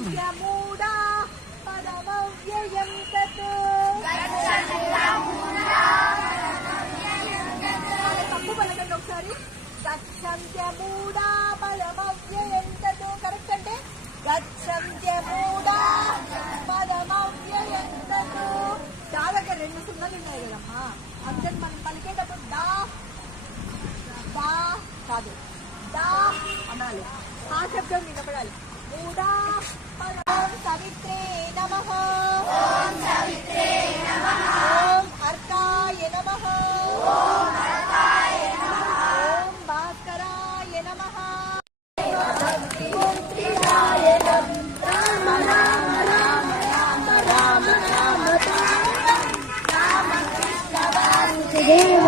గచ్చంత్యమూఢా పదమవ్యయం తత్ తప్పు పలకండి ఒకసారి. గచ్చంత్యమూఢా పదమవ్యయం తత్. కరెక్ట్ అంటే గచ్చంత్యమూఢా పదమవ్యయం తత్. దా దగ్గర 2 సున్నాలు ఉన్నాయి కదమ్మా, అందుకని మనం పలికేటప్పుడు దా దా కాదు దా అనాలి. ఆ శబ్దం వినపడాలి. మూఢా ఓం సవిత్రే నమః, ఓం సవిత్రే నమః, ఓం అర్కాయ నమః, ఓం అర్కాయ నమః, ఓం భాస్కరాయ నమః, భక్తిముక్తిదాయ రామ రామ రామ రామ రామ రామ రామ కృష్ణ వాసుదేవ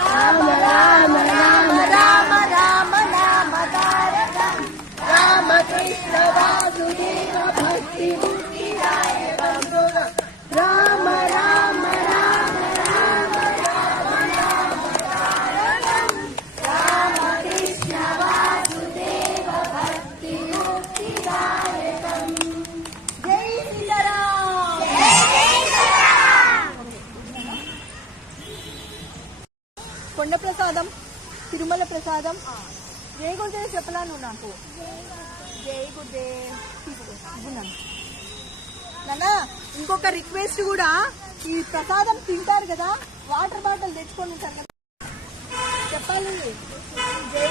రామ రామ రామ రామ రామ నామ తారకం రామ కృష్ణ వాసుదేవ భక్తి ముక్తిదాయకం రామ రామ రామ రామ రామ నామ తారకం రామ కృష్ణ వాసుదేవ భక్తి ముక్తిదాయకం. జై సీతారాం. కొండ ప్రసాదం, తిరుమల ప్రసాదం. జై గురుదేవ్ చెప్పలా నువ్వు నాకు. జై గురుదేవ్. నాన్న ఇంకొక రిక్వెస్ట్ కూడా, ఈ ప్రసాదం తింటారు కదా, వాటర్ బాటిల్ తెచ్చుకొని ఉంటారు కదా, చెప్పాలి. జై